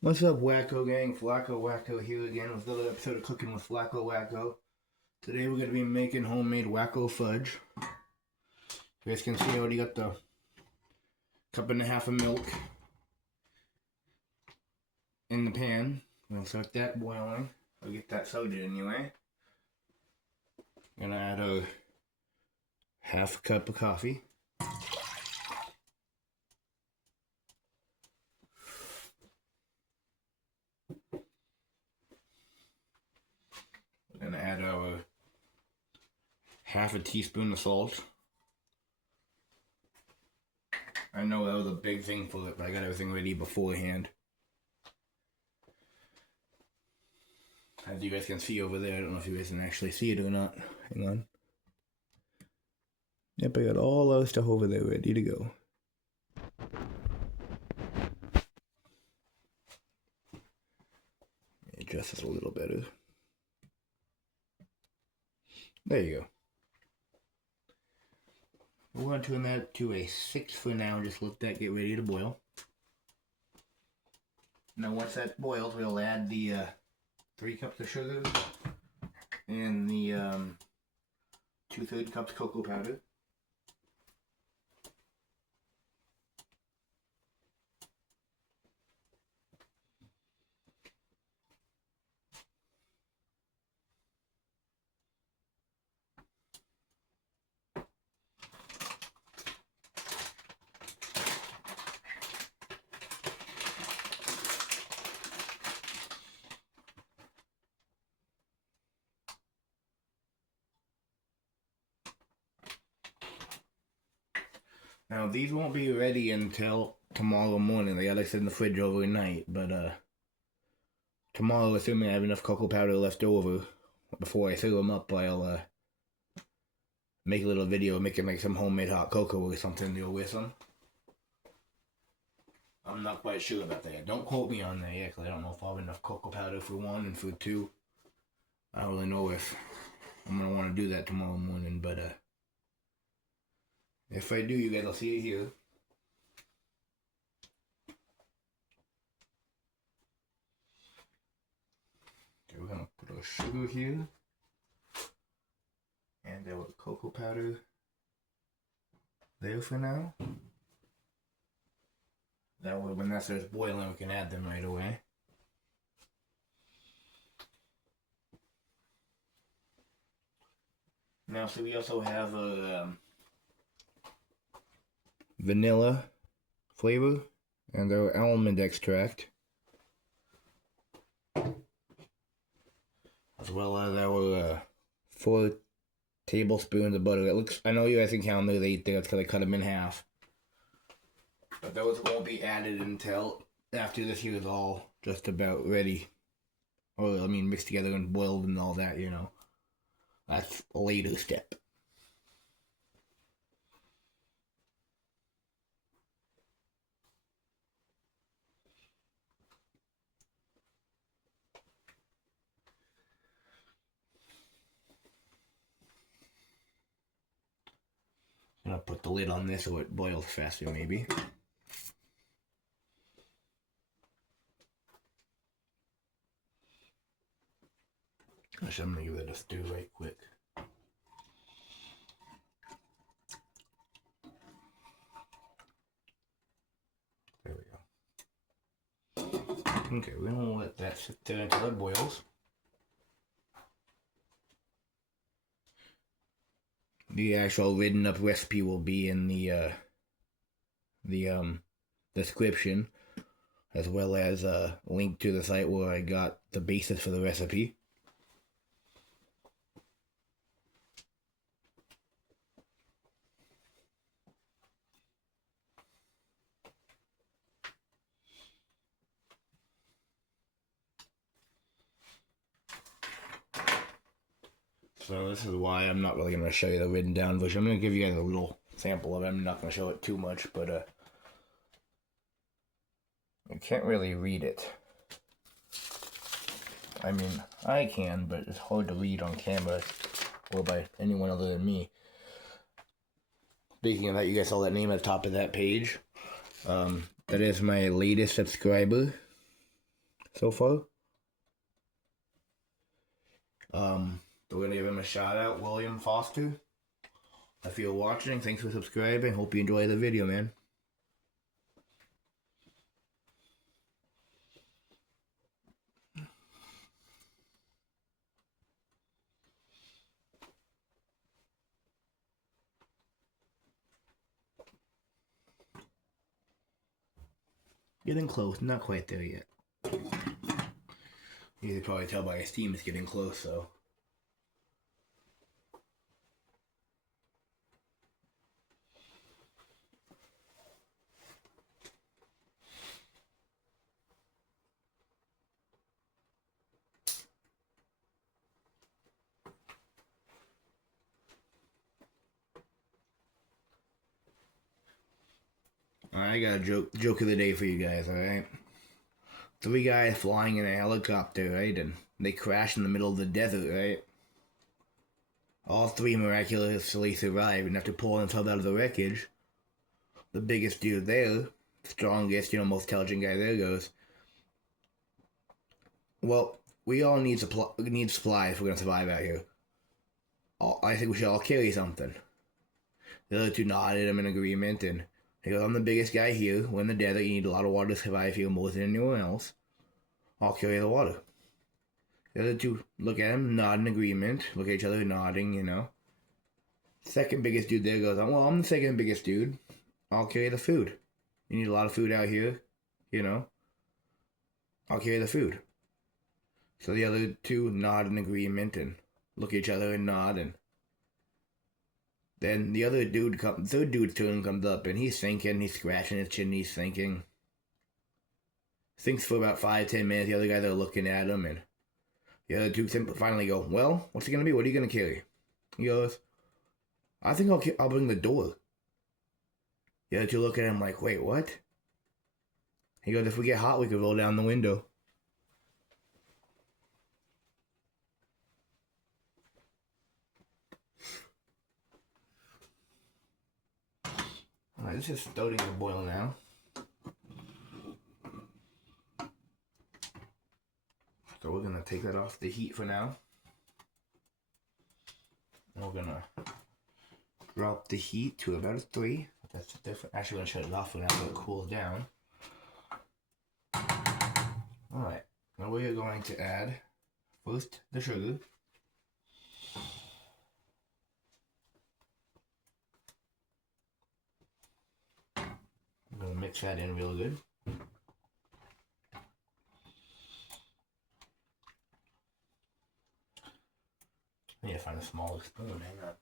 What's up, Wacko Gang? Flaxo Wacko here again with another episode of Cooking with Flaxo Wacko. Today we're going to be making homemade wacko fudge. You guys can see I already got the cup and a half of milk in the pan. I'm going to start that boiling. I'll get that started anyway. I'm going to add a half cup of coffee. We're going to add our half a teaspoon of salt. I know that was a big thing for it, but I got everything ready beforehand. As you guys can see over there, I don't know if you guys can actually see it or not. Hang on. Yep, I got all our stuff over there ready to go. Adjust this a little better. There you go. We're going to turn that to a 6 for now, just let that get ready to boil. Now once that boils, we'll add the 3 cups of sugar and the 2/3 cups cocoa powder. Now these won't be ready until tomorrow morning. They gotta sit in the fridge overnight, but tomorrow, assuming I have enough cocoa powder left over, before I fill them up, I'll make a little video making like some homemade hot cocoa or something to go with them. I'm not quite sure about that yet. Don't quote me on that yet, because I don't know if I'll have enough cocoa powder for 1 and for 2. I don't really know if I'm gonna want to do that tomorrow morning, but if I do, you guys will see it here. Okay, we're gonna put our sugar here and our cocoa powder there for now. That way, when that starts boiling, we can add them right away. Now, so we also have a vanilla flavor and our almond extract, as well as our 4 tablespoons of butter. It looks, I know you guys can count those 8 there, it's because I cut them in half. But those won't be added until after this here is all just about ready. Or, I mean, mixed together and boiled and all that, you know. That's a later step. I'm gonna put the lid on this so it boils faster, maybe. Gosh, I'm gonna give it a stir right quick. There we go. Okay, we're gonna let that sit there until it boils. The actual written up recipe will be in the description, as well as a link to the site where I got the basis for the recipe. So this is why I'm not really going to show you the written down version. I'm going to give you guys a little sample of it. I'm not going to show it too much, but you can't really read it. I mean, I can, but it's hard to read on camera or by anyone other than me. Speaking of that, you guys saw that name at the top of that page. That is my latest subscriber. so far. We're gonna give him a shout out, William Foster. If you're watching, thanks for subscribing. Hope you enjoy the video, man. Getting close, not quite there yet. You can probably tell by his steam it's getting close, so. I got a joke of the day for you guys, alright? 3 guys flying in a helicopter, right? And they crash in the middle of the desert, right? All 3 miraculously survive and after pulling themselves out of the wreckage, the biggest dude there, strongest, most intelligent guy there goes, well, we all need supplies if we're gonna survive out here. I think we should all carry something. The other 2 nodded him in agreement, and he goes, I'm the biggest guy here. We're in the desert. You need a lot of water to survive here more than anyone else. I'll carry the water. The other 2 look at him, nod in agreement. Look at each other, nodding, Second biggest dude there goes, well, I'm the second biggest dude. I'll carry the food. You need a lot of food out here, I'll carry the food. So the other 2 nod in agreement and look at each other and nod, and then the third dude's turn comes up, and he's thinking, he's scratching his chin, he's thinking. Thinks for about 5-10 minutes, the other guys are looking at him, and the other 2 finally go, well, what's it gonna be? What are you gonna carry? He goes, I think I'll bring the door. The other 2 look at him like, wait, what? He goes, if we get hot, we could roll down the window. Alright, this is starting to boil now. So we're gonna take that off the heat for now. And we're gonna drop the heat to about a 3. That's different. Actually, we're gonna shut it off for now so it cools down. Alright, now we are going to add first the sugar. I'm gonna mix that in real good. I need to find a smaller spoon, hang on.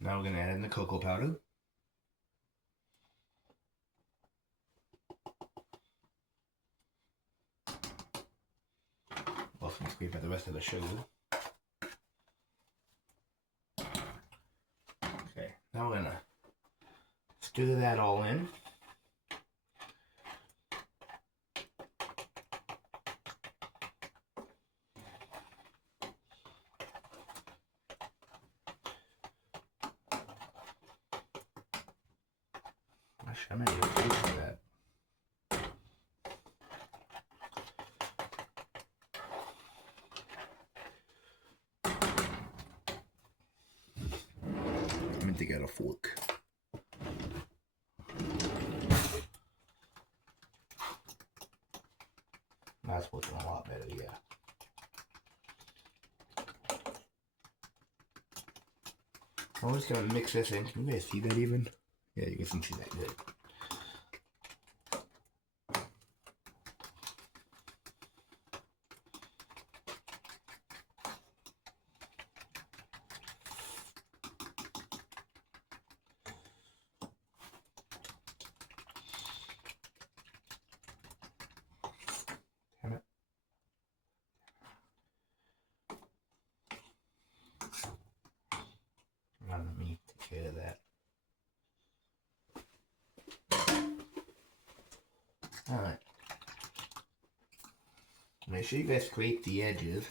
Now we're gonna add in the cocoa powder. Also gonna scrape out the rest of the sugar. Okay, now we're gonna stir that all in. Gosh, I'm gonna get a taste of that. I meant to get a fork. That's looking a lot better, yeah. I'm just gonna mix this in. Can you guys see that even? Yeah, you can see that good. Damn it. Let me take care of that. Alright. Make sure you guys scrape the edges.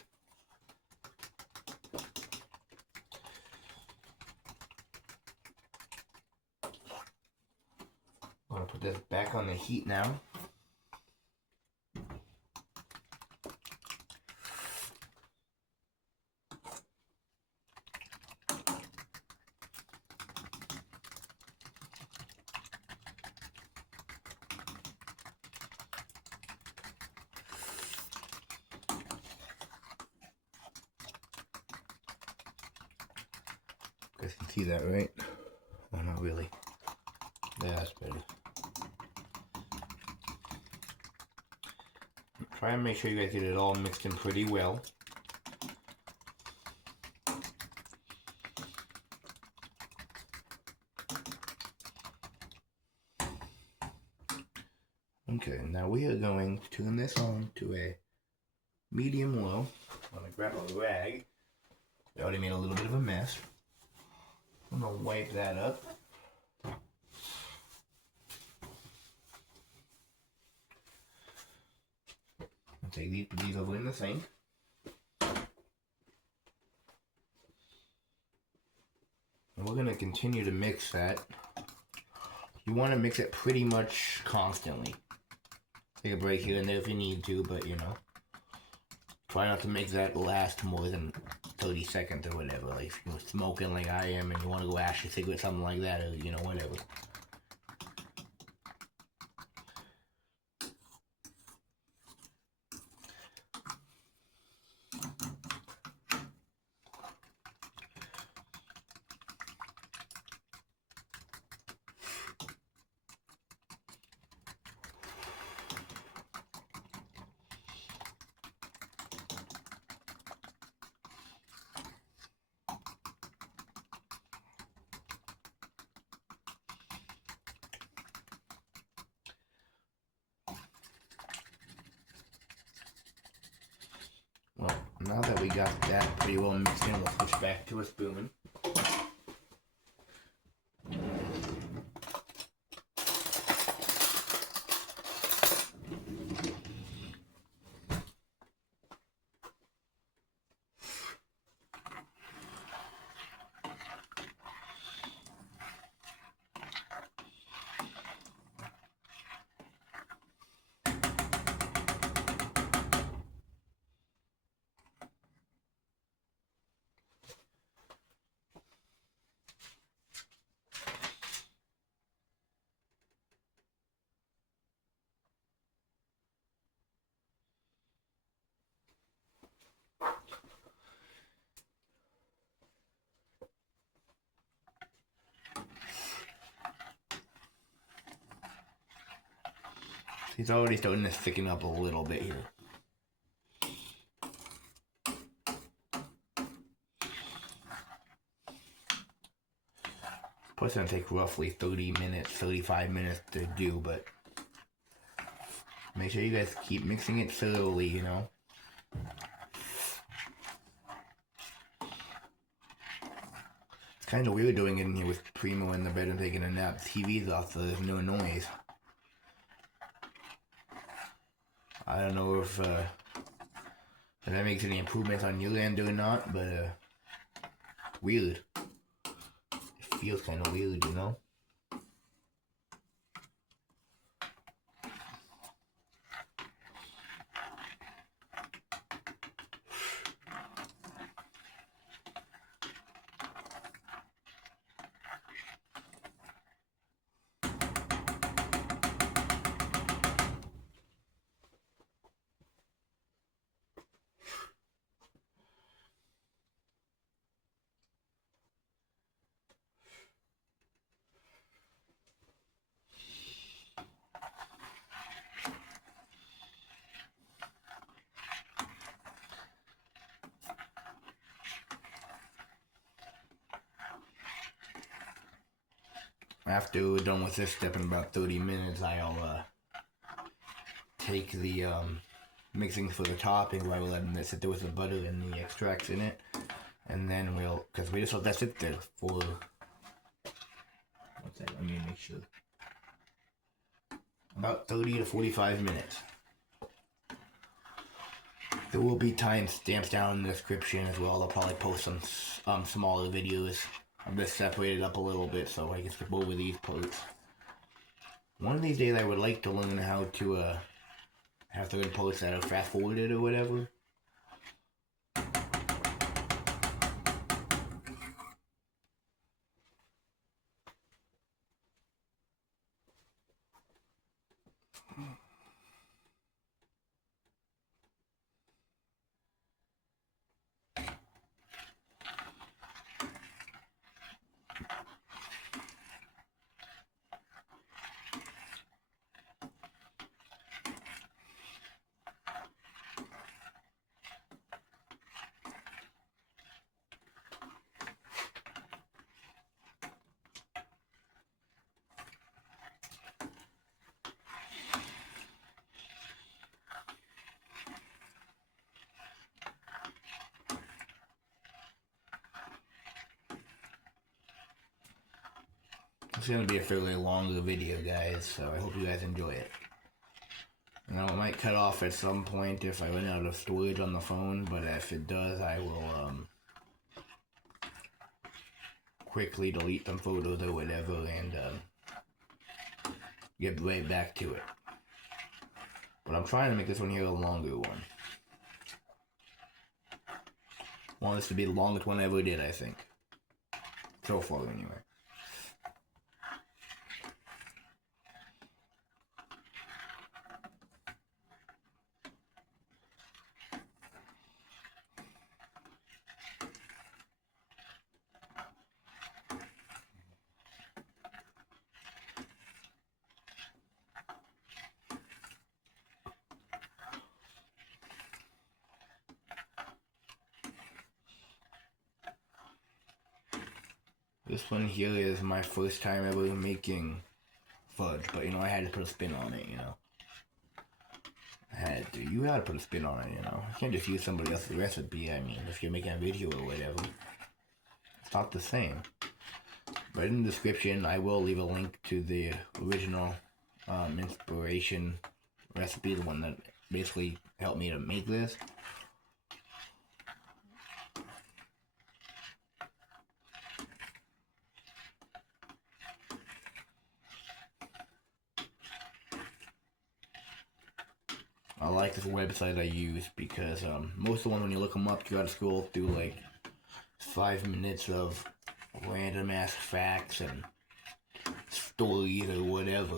this back on the heat now. You guys can see that, right? Oh, not really. Yeah, that's better. Try and make sure you guys get it all mixed in pretty well. Okay, now we are going to turn this on to a medium low. I'm gonna grab a rag. I already made a little bit of a mess. I'm gonna wipe that up. I'll take these over in the sink. And we're gonna continue to mix that. You want to mix it pretty much constantly. Take a break here and there if you need to, but you know, try not to make that last more than 30 seconds or whatever. Like if you're smoking like I am and you want to go ash a cigarette, something like that, or you know, whatever. Well, now that we got that pretty well mixed in, we'll switch back to a spoon. He's already starting to thicken up a little bit here. It's gonna take roughly 30 minutes, 35 minutes to do, but make sure you guys keep mixing it slowly, you know. It's kind of weird doing it in here with Primo in the bed and taking a nap. TV's off, so there's no noise. I don't know if that makes any improvements on your end or not, but weird. It feels kind of weird, you know? After we're done with this step in about 30 minutes, I'll take the mixing for the topping while we're letting it sit there with the butter and the extracts in it. And then we'll, because we just let that sit there for, what's that, let me make sure, about 30 to 45 minutes. There will be timestamps down in the description as well. I'll probably post some smaller videos. I'm just separated up a little bit so I can skip over these parts. One of these days I would like to learn how to have to post that or fast forward it or whatever. It's going to be a fairly longer video, guys, so I hope you guys enjoy it. You know, it might cut off at some point if I run out of storage on the phone, but if it does, I will quickly delete some photos or whatever and get right back to it. But I'm trying to make this one here a longer one. I want this to be the longest one I ever did, I think. So far, anyway. This one here is my first time ever making fudge, but you know, I had to put a spin on it, you know. You had to put a spin on it, you know. You can't just use somebody else's recipe, I mean, if you're making a video or whatever. It's not the same. But in the description, I will leave a link to the original inspiration recipe, the one that basically helped me to make this. I like this website I use because most of the ones when you look them up, you gotta scroll through like 5 minutes of random ass facts and stories or whatever.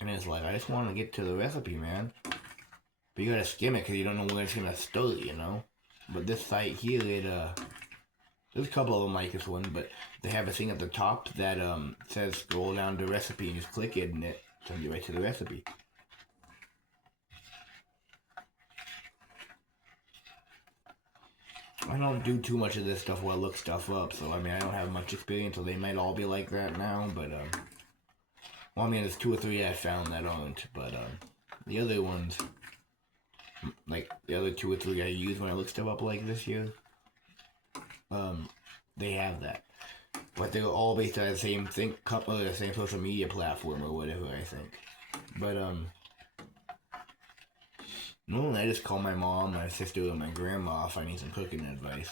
And it's like, I just want to get to the recipe, man. But you gotta skim it because you don't know when it's gonna start, you know? But this site here, there's a couple of them like this one, but they have a thing at the top that says scroll down to recipe and just click it and it sends you right to the recipe. I don't do too much of this stuff where I look stuff up, so I mean, I don't have much experience, so they might all be like that now, but, well, I mean, there's 2 or 3 I found that aren't, but, the other ones, like, the other 2 or 3 I use when I look stuff up like this here, they have that. But they're all based on the same thing, the same social media platform or whatever, I think. But, normally I just call my mom, my sister, and my grandma if I need some cooking advice.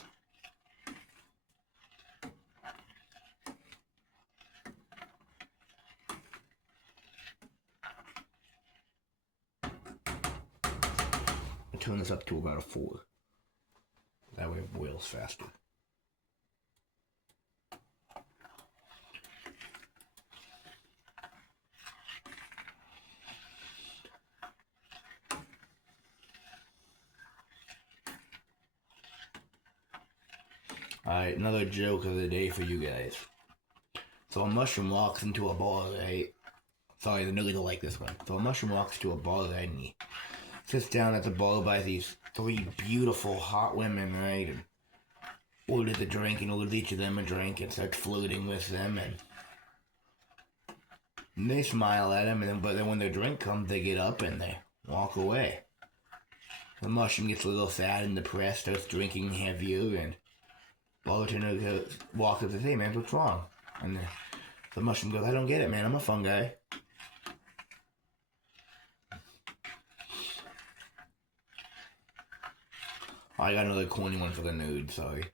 I'll turn this up to about a 4. That way it boils faster. Alright, another joke of the day for you guys. So a mushroom walks into a bar, right? Sorry, the niggas don't like this one. So a mushroom walks to a bar, right? And he sits down at the bar by these 3 beautiful hot women, right? And orders a drink and orders each of them a drink and starts flirting with them. And they smile at him, but then when their drink comes, they get up and they walk away. The mushroom gets a little sad and depressed, starts drinking heavier, and bartender walks up to say, man, what's wrong? And the mushroom goes, I don't get it, man. I'm a fun guy. I got another corny one for the nude, sorry.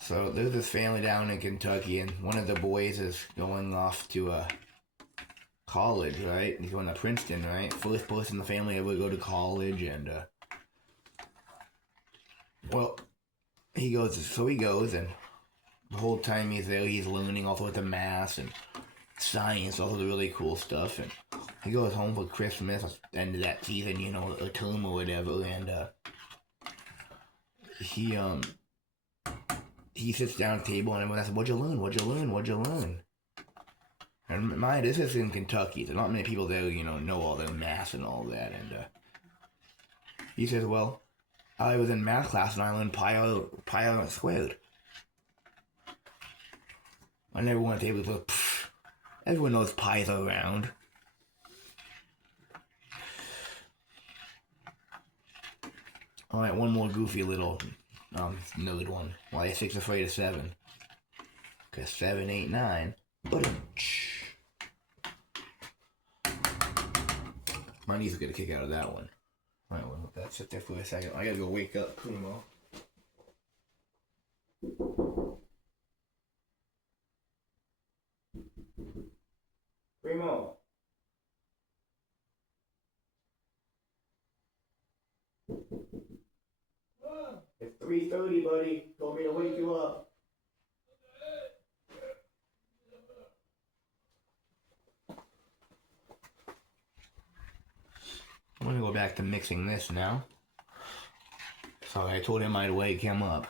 So there's this family down in Kentucky, and one of the boys is going off to college, right? He's going to Princeton, right? First person in the family ever to go to college, and well, he goes, and the whole time he's there, he's learning all sorts of math and science, all the really cool stuff, and he goes home for Christmas, end of that season, you know, a term or whatever, and he sits down at the table and everyone asks, what'd you learn? What'd you learn? What'd you learn? And mind, this is in Kentucky. There's not many people there, you know all their math and all that, and he says, well, I was in math class and I learned pi out squared. And everyone at the table goes, everyone knows pi's are round. Alright, one more goofy little nerd one. Why is 6 afraid of 7? Because 7, 8, 9. My niece will get a kick out of that one. Alright, well, let that sit there for a second. I gotta go wake up Primo. Primo! It's 3:30, buddy. Told me to wake you up. I'm gonna go back to mixing this now. So I told him I'd wake him up.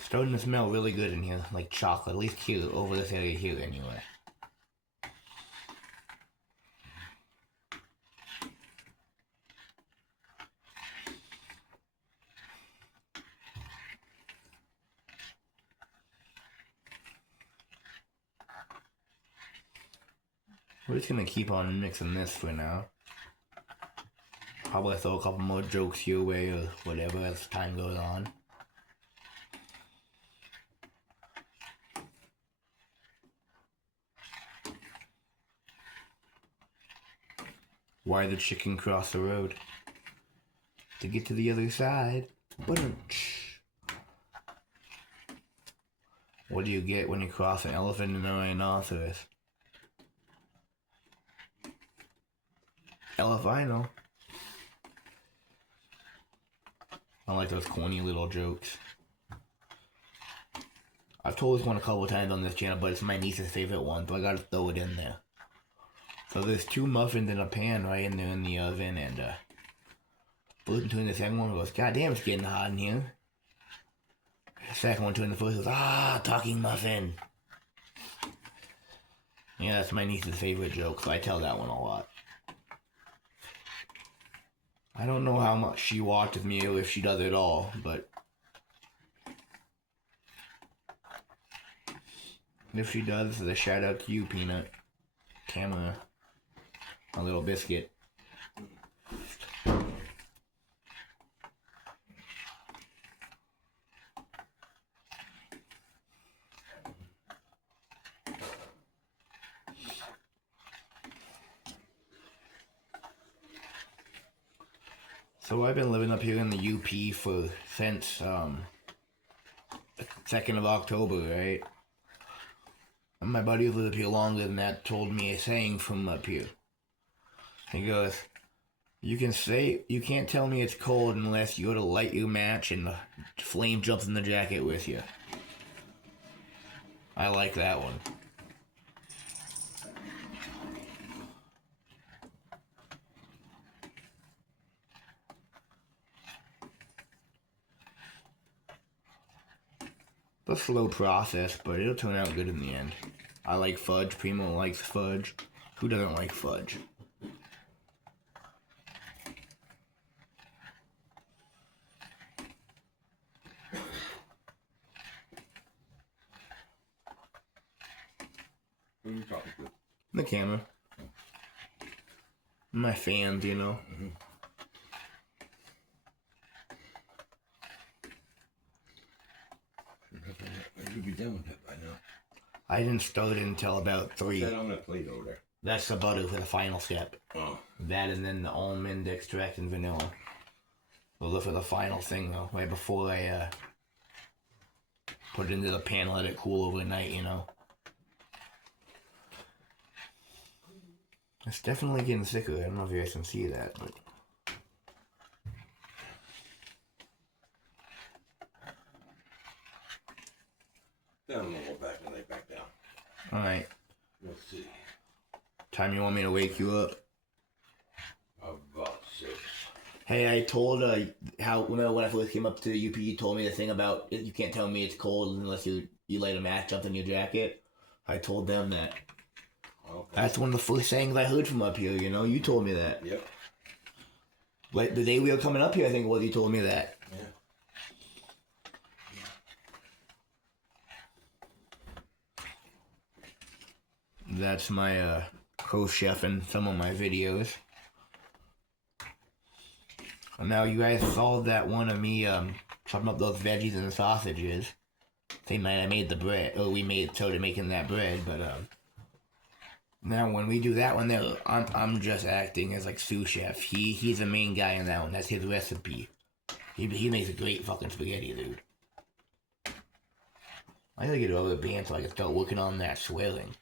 Starting to smell really good in here, like chocolate, at least here, over this area here anyway. We're just gonna keep on mixing this for now. Probably throw a couple more jokes your way or whatever as time goes on. Why the chicken cross the road? To get to the other side. What do you get when you cross an elephant and a rhinoceros? Elephino. I like those corny little jokes. I've told this one a couple times on this channel, but it's my niece's favorite one, so I gotta throw it in there. So there's 2 muffins in a pan right in there in the oven, and first between the second one goes, God damn, it's getting hot in here. The second one between the first goes, talking muffin. Yeah, that's my niece's favorite joke, so I tell that one a lot. I don't know how much she watches me or if she does at all, but if she does, a shout out to you, Peanut. Camera. A little biscuit. So I've been living up here in the UP since 2nd of October, right? And my buddy who lived up here longer than that told me a saying from up here. He goes, you can't tell me it's cold unless you go to light your match and the flame jumps in the jacket with you. I like that one. It's a slow process, but it'll turn out good in the end. I like fudge. Primo likes fudge. Who doesn't like fudge? The camera. My fans, you know. Mm-hmm. I should be done with it by now. I didn't start it until about 3. What's that on that plate over there? That's the butter for the final step. Oh. That and then the almond extract and vanilla. Those are for the final thing though, right before I put it into the pan, let it cool overnight, you know. It's definitely getting thicker. I don't know if you guys can see that, but Down a little back and lay back down. alright. We'll see. Time you want me to wake you up? About 6. Hey, I told remember when I first came up to UP, you told me the thing about you can't tell me it's cold unless you light a match up in your jacket. I told them that. Okay. That's one of the first things I heard from up here. You know, you told me that. Yep. Like the day we were coming up here, I think it was you told me that. Yeah. That's my co-chef in some of my videos. And now you guys saw that one of me chopping up those veggies and the sausages. Same night I made the bread, or we started making that bread. But now when we do that one, there I'm just acting as like sous chef. He's the main guy in that one. That's his recipe. He makes a great fucking spaghetti, dude. I gotta get a rubber band so I can start working on that swelling.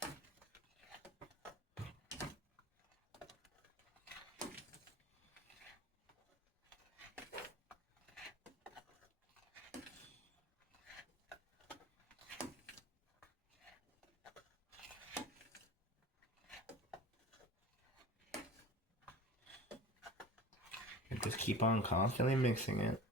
And just keep on constantly mixing it.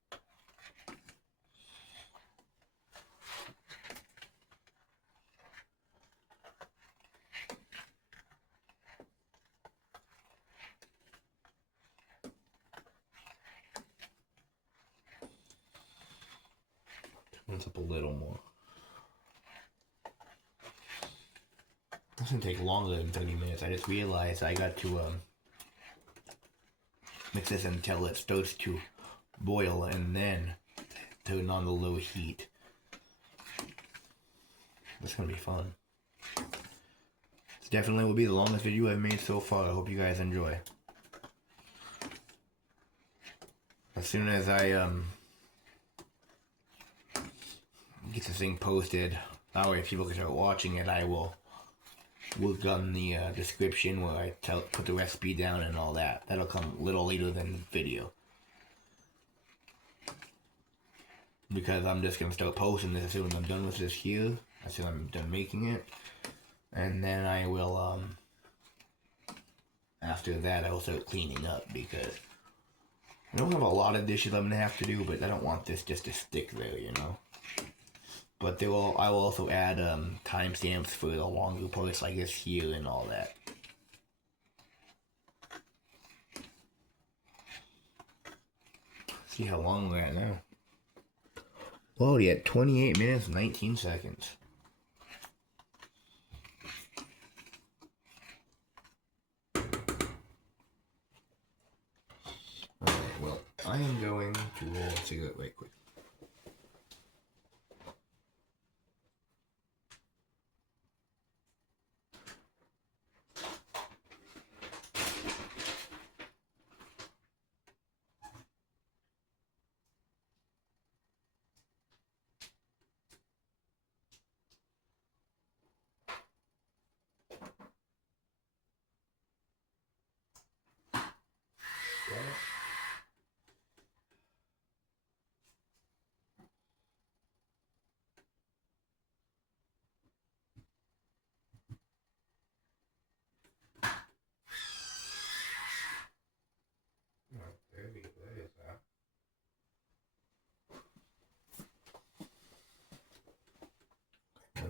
Turns up a little more. Doesn't take longer than 30 minutes. I just realized I got to mix this until it starts to boil and then turn on the low heat. That's gonna be fun. This definitely will be the longest video I've made so far. I hope you guys enjoy. As soon as I get this thing posted, that way people can start watching it, I will work on the description where I put the recipe down and all that. That'll come a little later than the video. Because I'm just going to start posting this as soon as I'm done with this here. As soon as I'm done making it. And then I will, after that, I will start cleaning up because I don't have a lot of dishes I'm going to have to do, but I don't want this just to stick there, you know. But I will also add timestamps for the longer parts like this here and all that. See how long we're at now. Well, we at 28 minutes and 19 seconds. Alright, well, I am going to roll a cigarette right quick.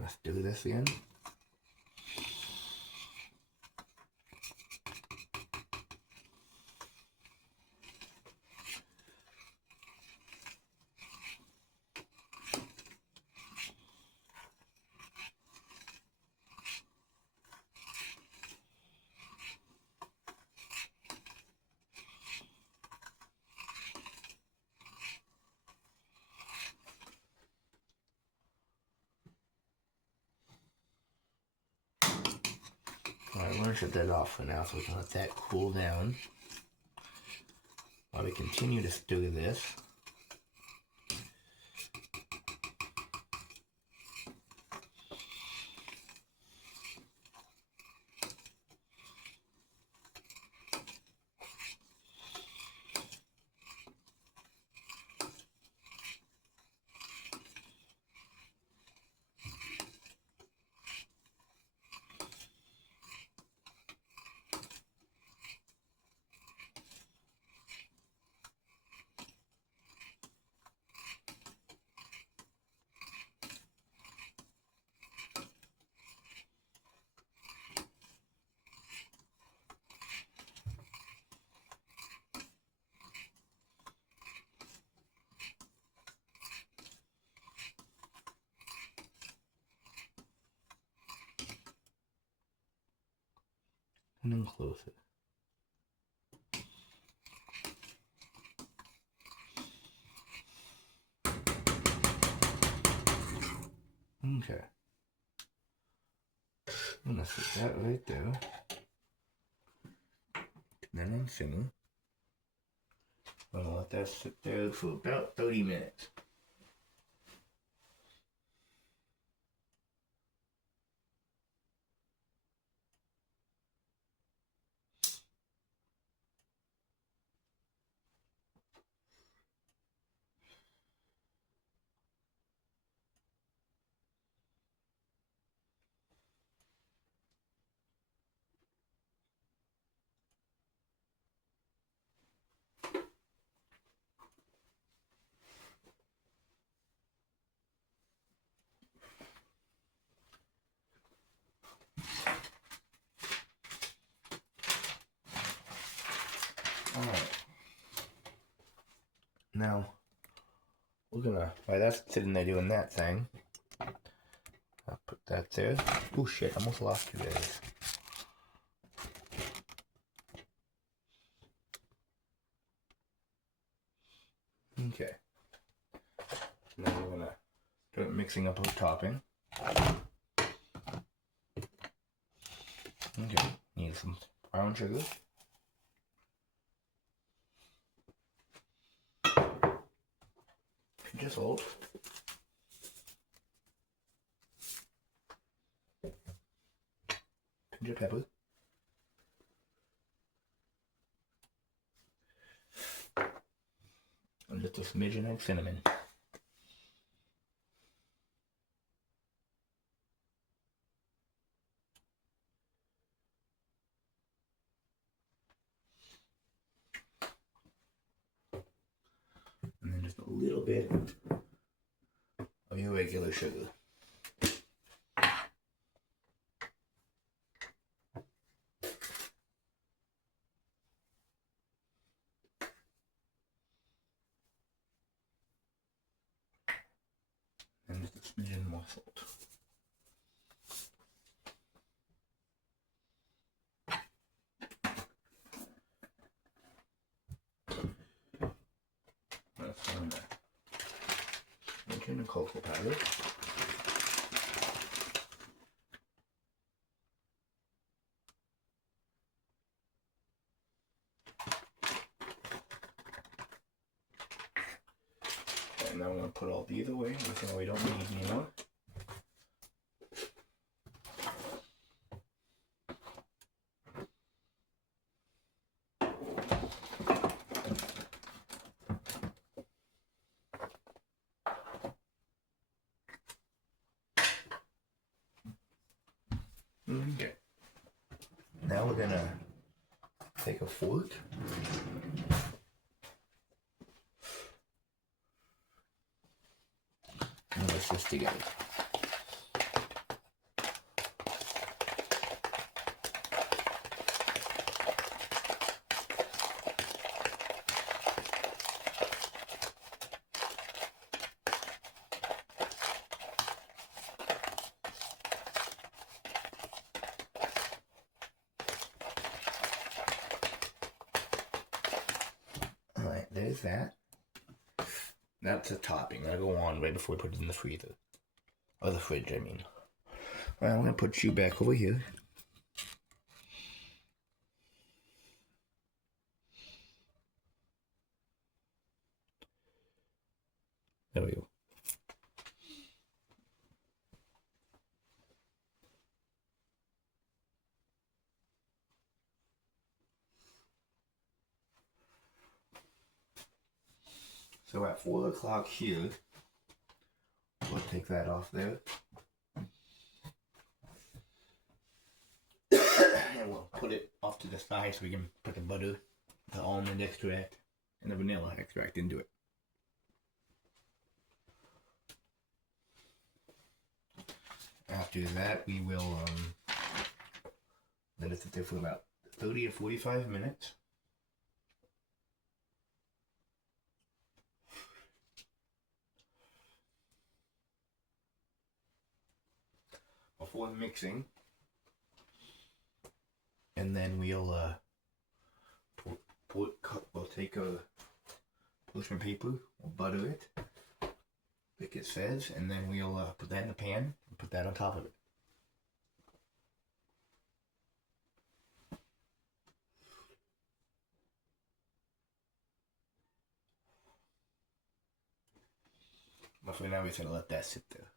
Let's do this again. Alright, we're going to shut that off for now so we can let that cool down. While we continue to stir this. in closer. Okay. I'm gonna set that right there. Then on simmer. I'm gonna let that sit there for about 30 minutes. Alright. Now, we're gonna, while that's sitting there doing that thing, I'll put that there. Oh shit, I almost lost you guys. Okay. Now we're gonna start mixing up our topping. Okay, need some brown sugar. Pinch of salt. Pinch of pepper. And just a smidgen of cinnamon. And then just a little bit of your regular sugar. And just a smidgen more salt. That's on there. Making the cocoa powder. And now I'm going to put all these away, everything we don't need anymore. Okay. Now we're going to take a fork and mix this together. Alright, there's that. That's a topping. That'll go on right before we put it in the freezer. Or the fridge, I mean. Well, I'm going to put you back over here. There we go. So at 4 o'clock here, we'll take that off there. And we'll put it off to the side so we can put the butter, the almond extract, and the vanilla extract into it. After that, we will let it sit there for about 30 to 45 minutes. Before mixing. and then we'll we'll take a parchment paper, we'll butter it, make it fudge, and then we'll put that in a pan and put that on top of it. But for now, we're gonna let that sit there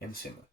and simmer.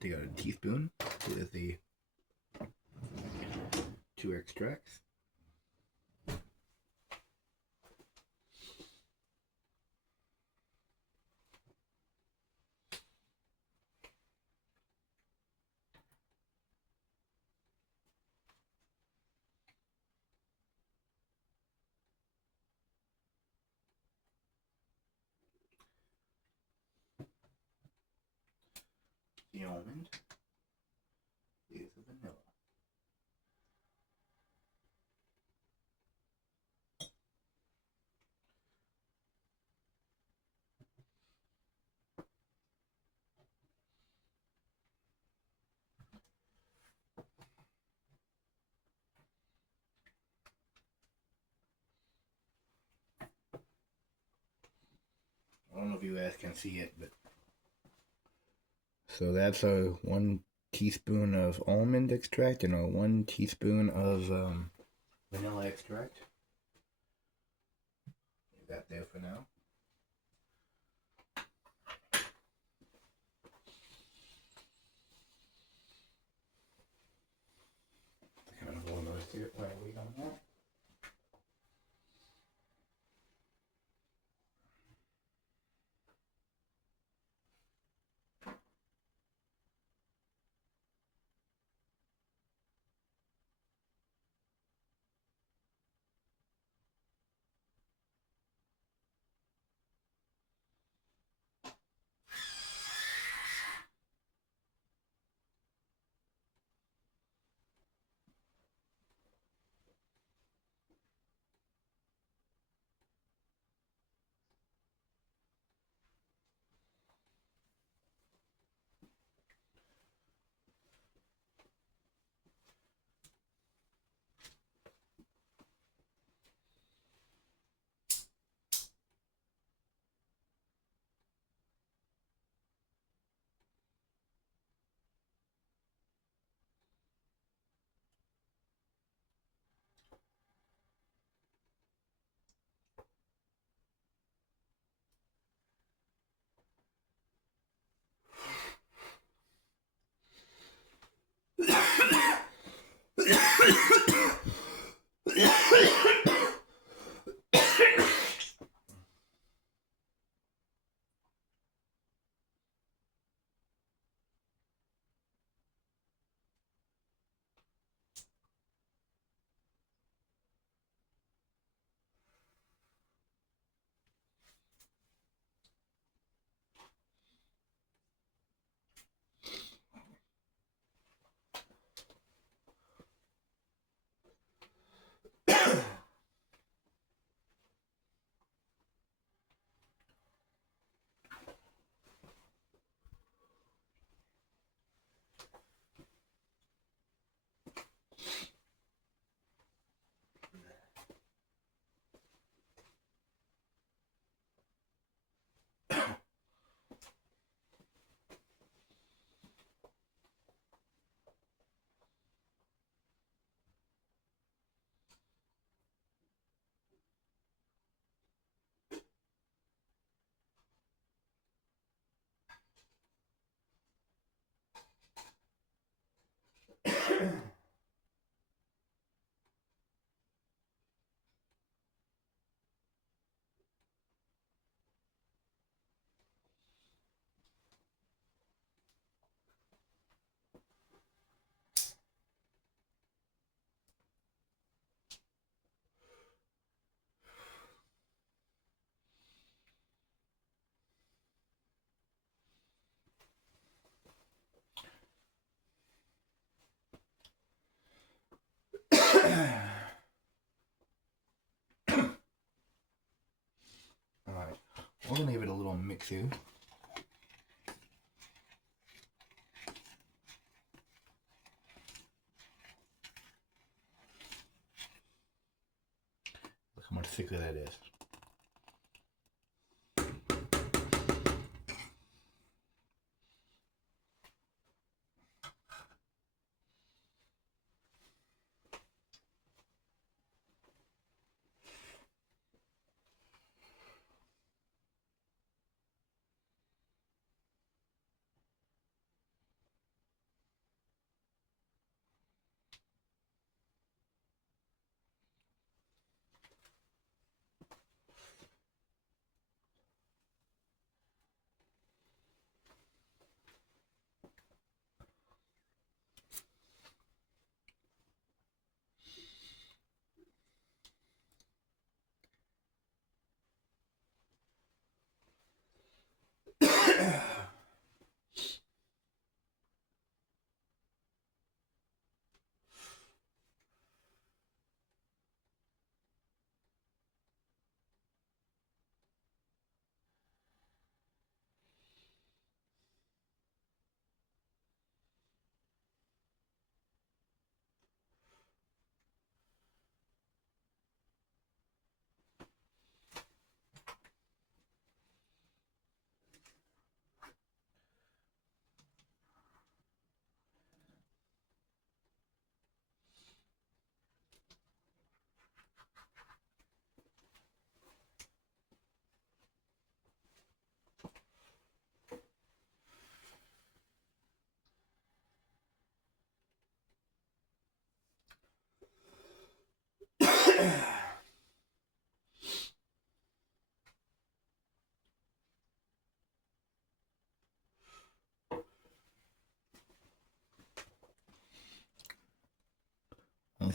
Take out a teaspoon with the 2 extracts. the almond. Here's the vanilla. I don't know if you guys can see it, but so that's a 1 teaspoon of almond extract and a 1 teaspoon of vanilla extract. Leave that there for now. Kind of blow those here while we wait on that. Alright, we're gonna give it a little mix here. Look how much thicker that is.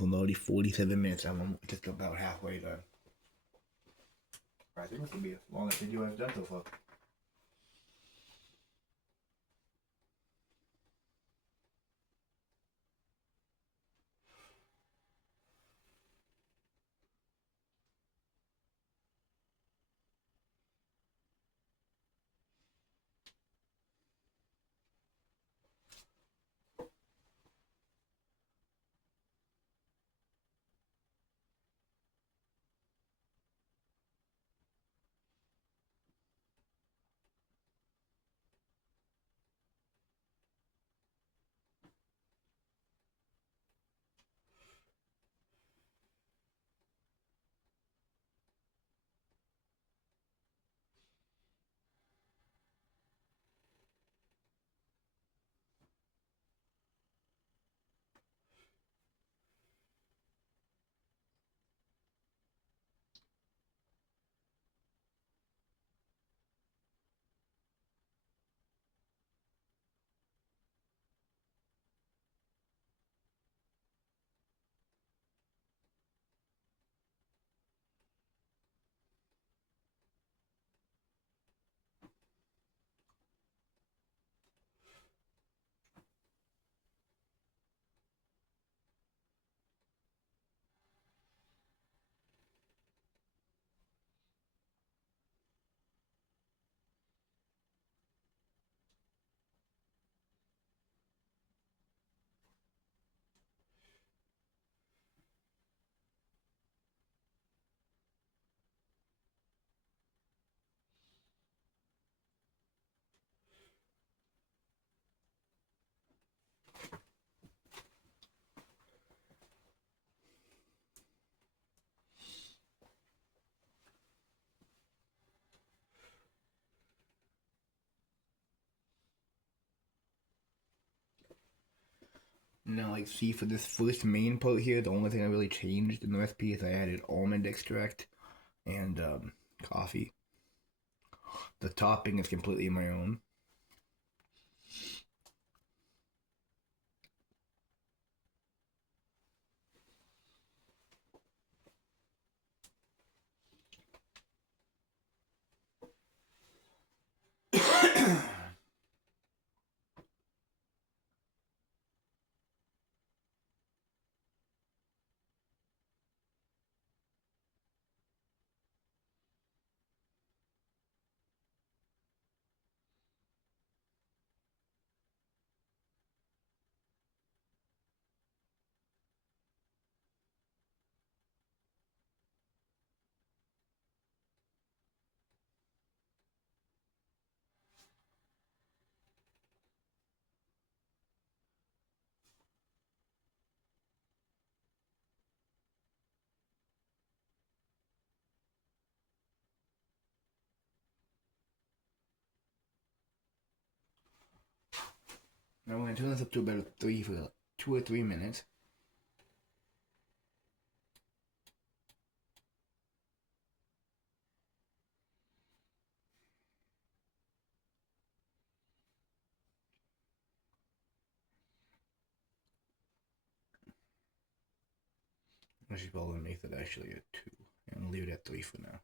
phone already 47 minutes. I'm just about halfway done. I think this will be as long as video I've done so far. Now, like, see, for this first main part here, the only thing I really changed in the recipe is I added almond extract and coffee. The topping is completely my own. Now we're gonna turn this up to about 2 or 3 minutes. I should probably make that actually a 2. And leave it at 3 for now.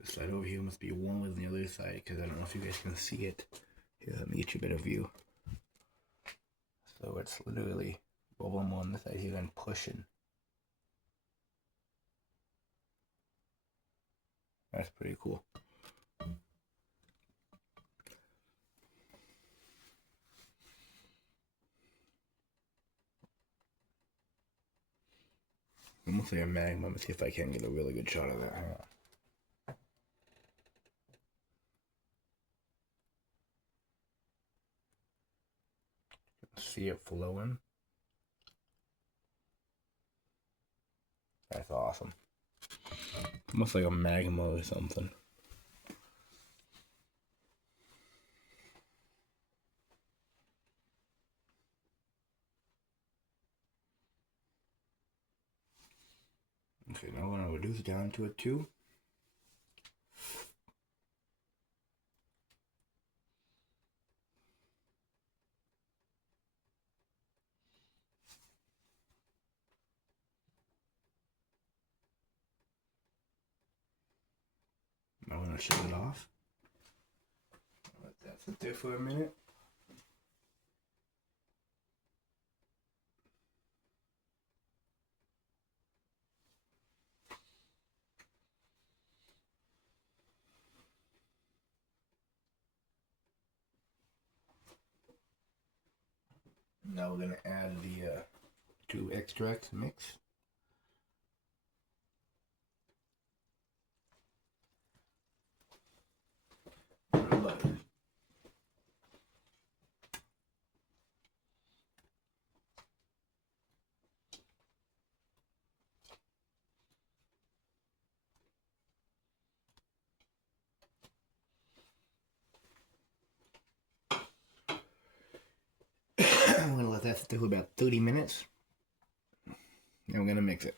This side over here must be warmer than the other side because I don't know if you guys can see it. Here, let me get you a better view. So it's literally bubbling on this side here and pushing. That's pretty cool. I'm gonna say a magma. Let me see if I can get a really good shot of that. Hang on. See it flowing. That's awesome. Almost like a magma or something. Okay, now I'm gonna reduce down to a 2. Now I'm gonna shut it off. Let that sit there for a minute. Now we're gonna add the 2 extracts mix. And butter. I'm gonna let that sit there for about 30 minutes. And we're gonna mix it.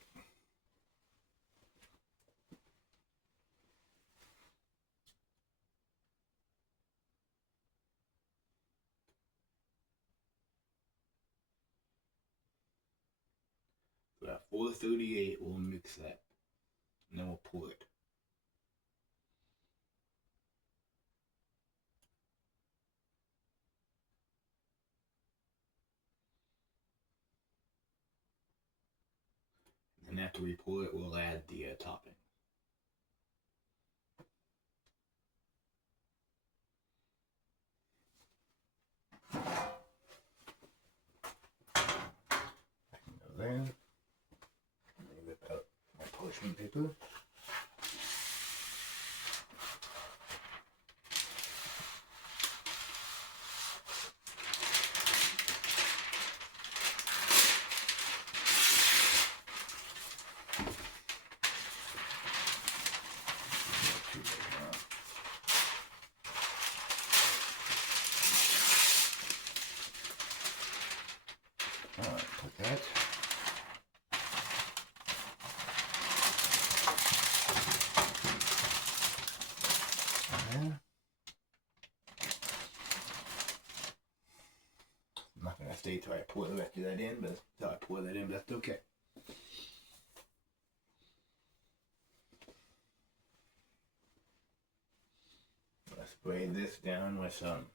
So at 4:38, we'll mix that, and then we'll pour it. And after we pour it, we'll add the topping. There. Let me whip out my parchment paper. Alright, put that. There. I'm not gonna stay till I pour the rest of that in, but till I pour that in, but that's okay. Let's spray this down with some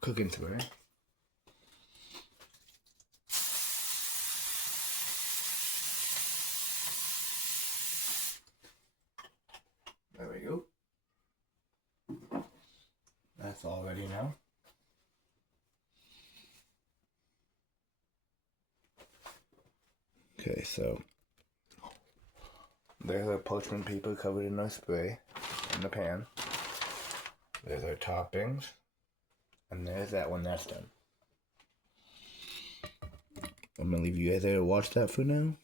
cooking spray. There we go. That's all ready now. Okay, so there's our parchment paper covered in our spray in the pan. There's our toppings. And there's that one that's done. I'm gonna leave you guys there to watch that for now.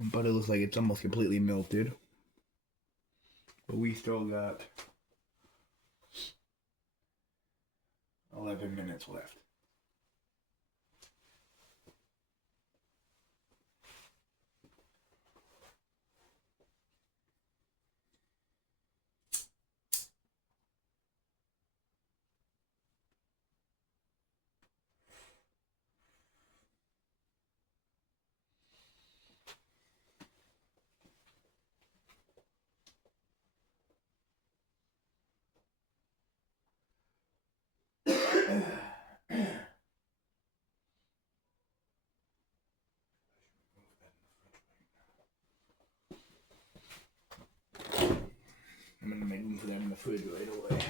But it looks like it's almost completely melted. But we still got 11 minutes left. I'm gonna make room for that in the fridge right away.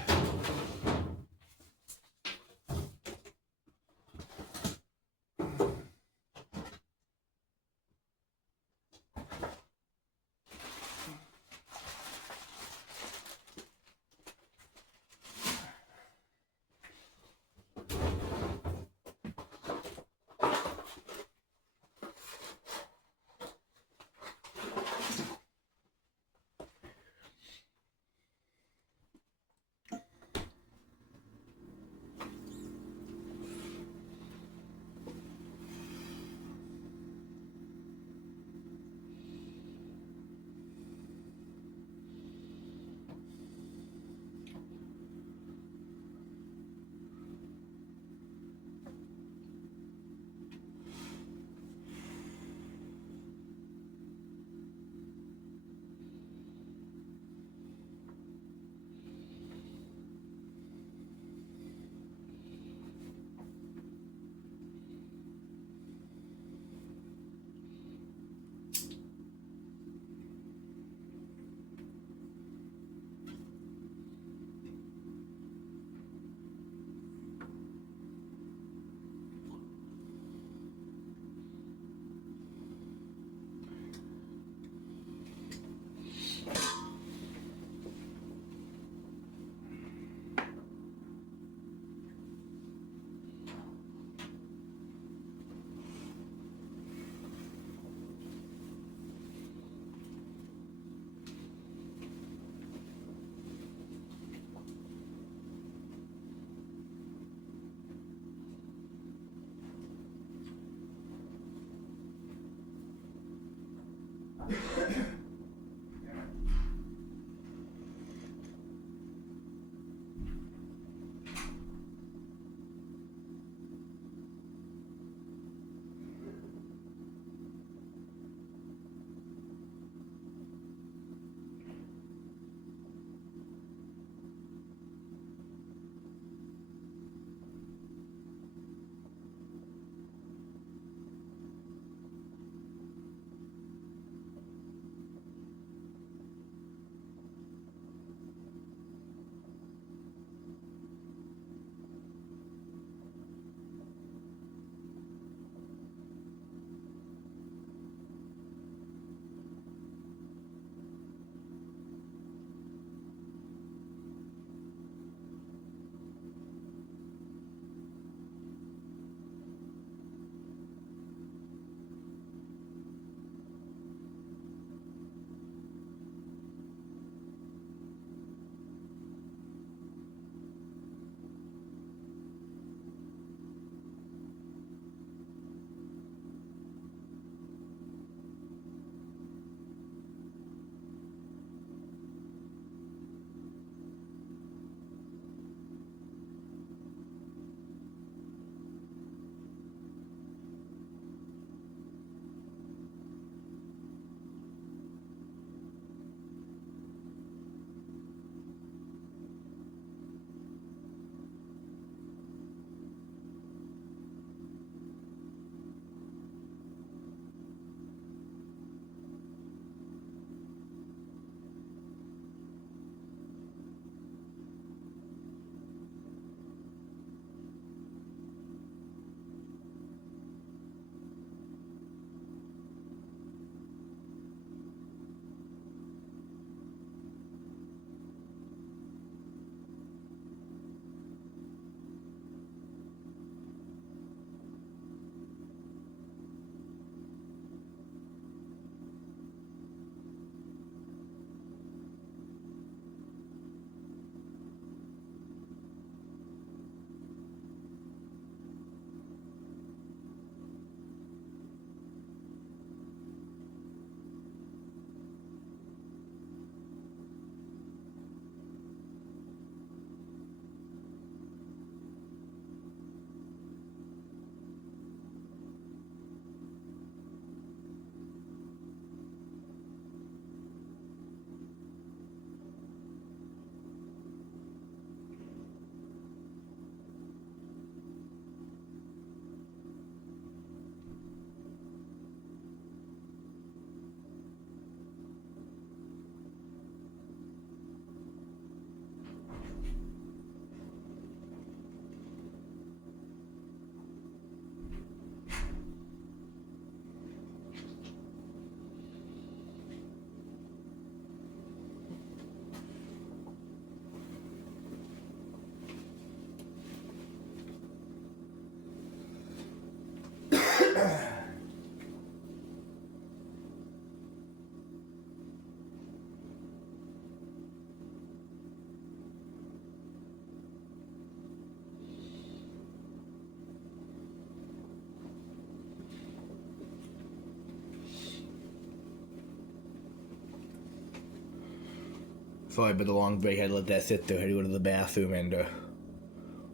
Sorry, but the long break, I had to let that sit there. I had to go to the bathroom and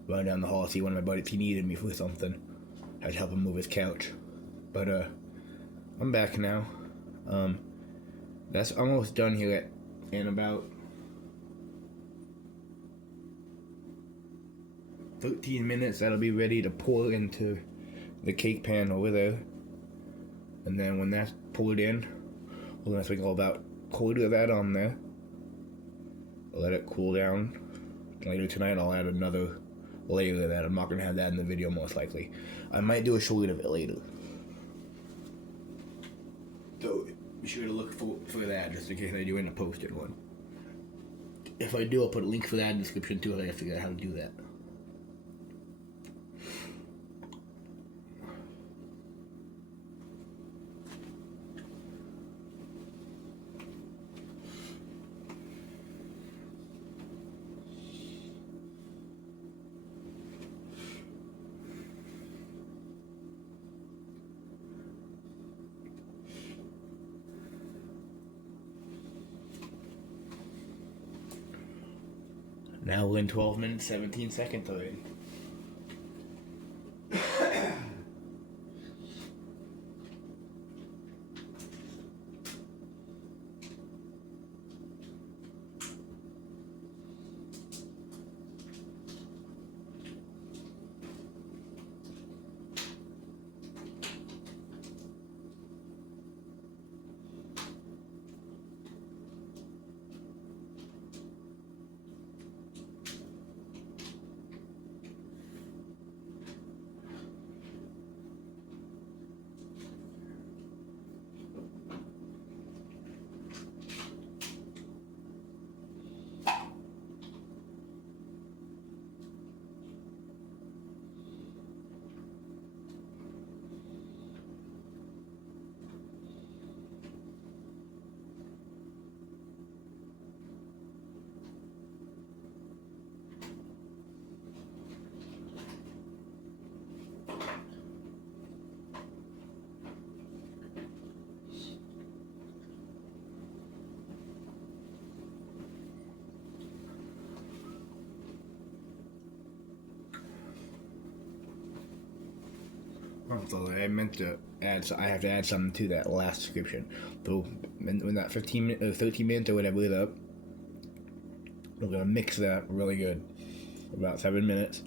run down the hall, see one of my buddies. He needed me for something. I had to help him move his couch. But I'm back now. That's almost done here in about 13 minutes. That'll be ready to pour into the cake pan over there. And then when that's poured in, we're gonna sprinkle about a quarter of that on there. I'll let it cool down. Later tonight I'll add another layer of that. I'm not gonna have that in the video most likely. I might do a short of it later. So be sure to look for that just in case I do end up posting one. If I do, I'll put a link for that in the description too. I gotta figure out how to do that. Now we're in 12 minutes, 17 seconds already. So I meant to add. So I have to add something to that last description. So when that 13 minutes or whatever is up, we're gonna mix that really good, about 7 minutes.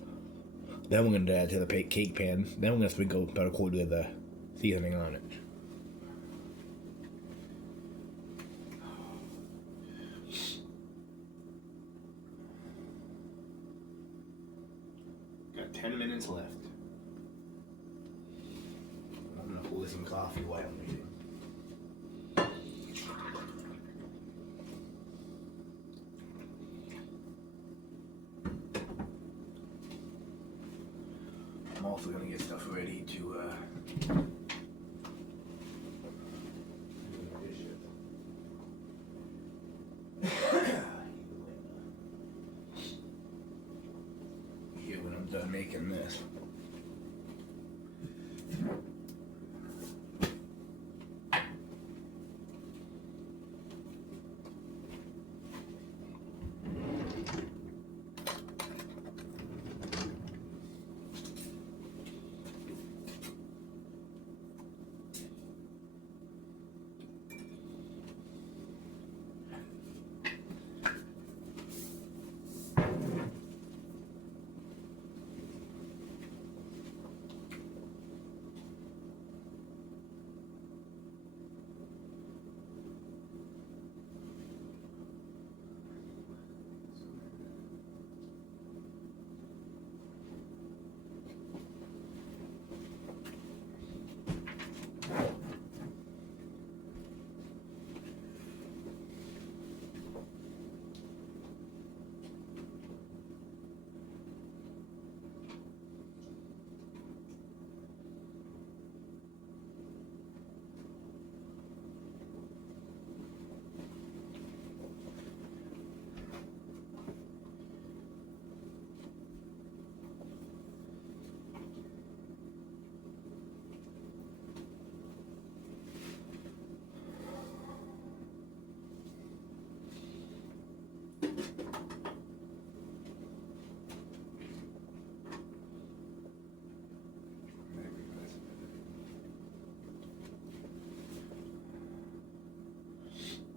Then we're gonna add to the cake pan. Then we're gonna sprinkle about a quarter of the seasoning on it. Got 10 minutes left. I'm gonna pour some coffee while I'm waiting. I'm also gonna get stuff ready to here when I'm done making this.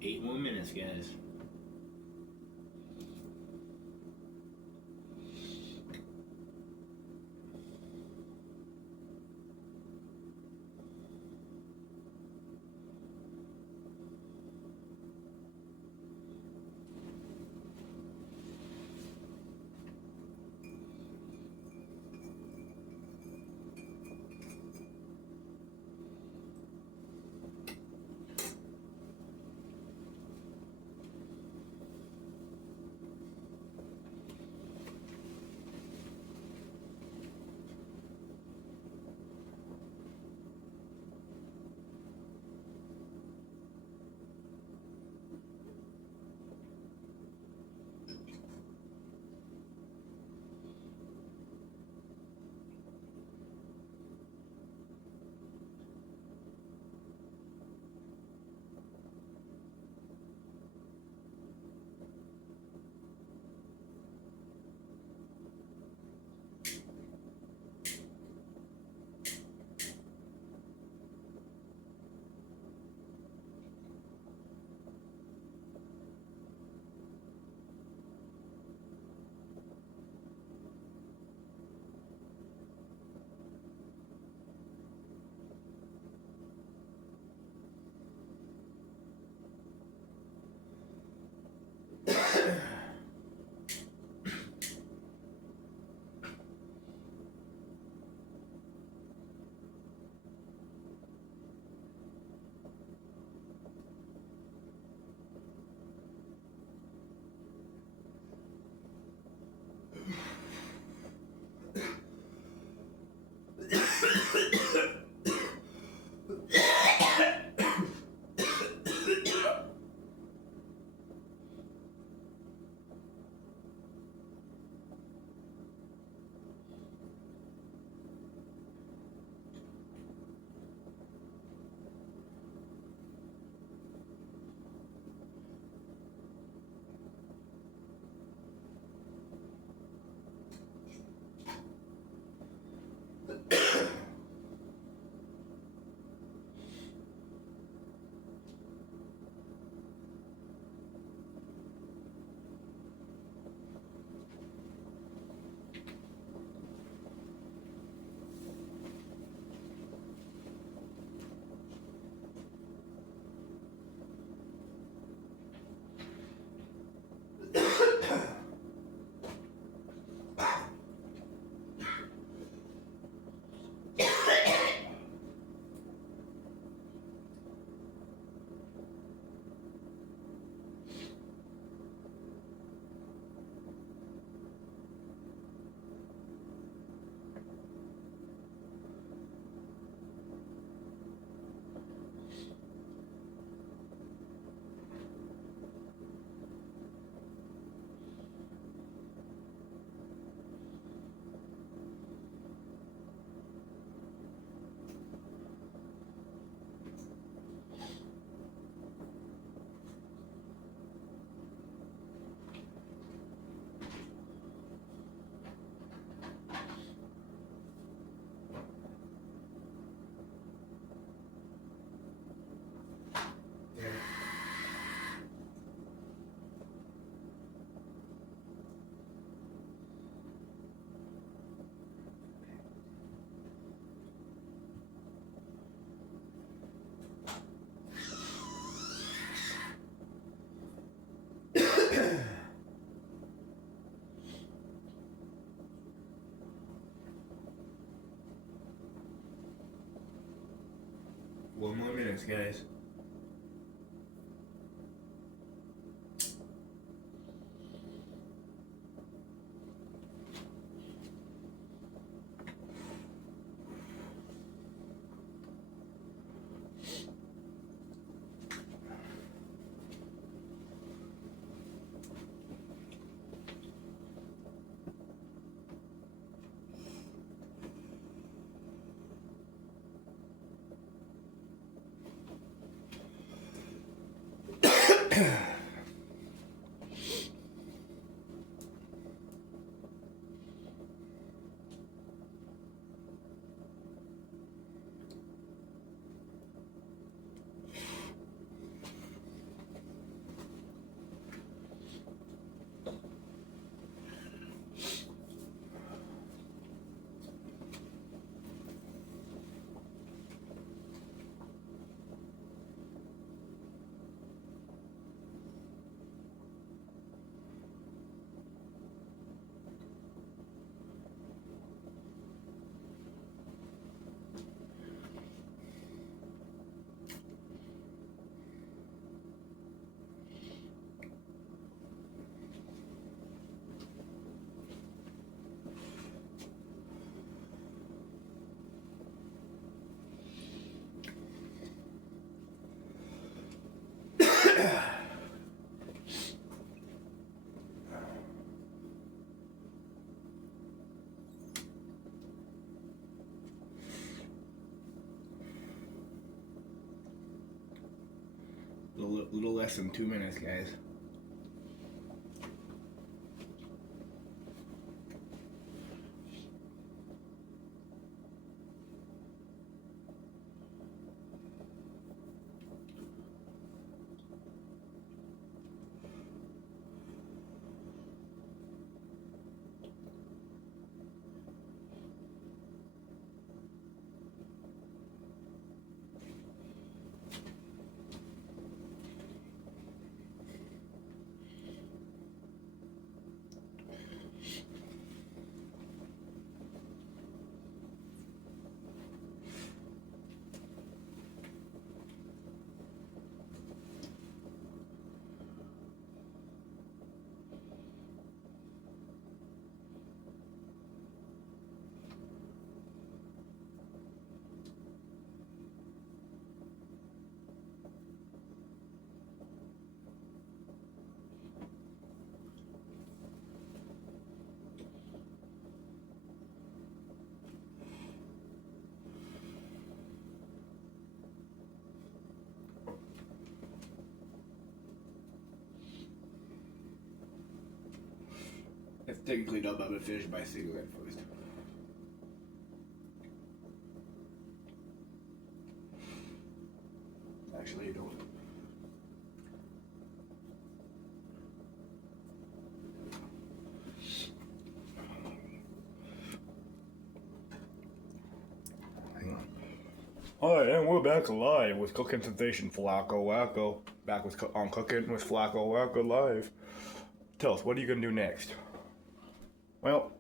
8 more minutes, guys. One more minutes, guys. little less than 2 minutes, guys. It's technically done by the fish by cigarette first. Actually, you don't. Hang on. Alright, and we're back live with Cooking Sensation Flaxo Wacko. Back with on Cooking with Flaxo Wacko Live. Tell us, what are you gonna do next? Well,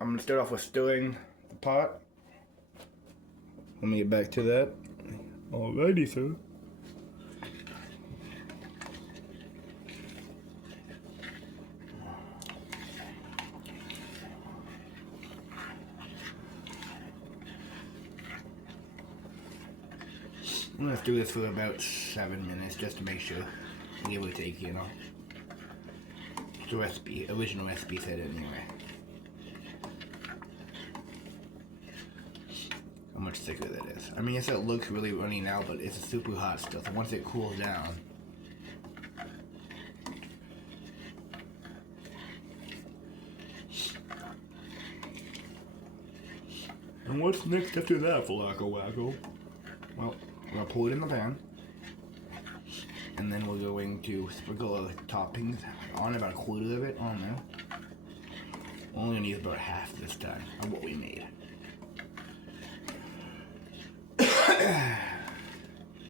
I'm gonna start off with stirring the pot. Let me get back to that. Alrighty, sir. I'm gonna do this for about 7 minutes just to make sure. Give or take, you know. The recipe, original recipe said it anyway. How much thicker that is. I mean, yes, it looks really runny now, but it's super hot still. So once it cools down, and what's next after that, Flaxo Wacko? Well, we're gonna pull it in the pan, and then we're going to sprinkle the toppings on, about a quarter of it on there. We're only gonna use about half this time.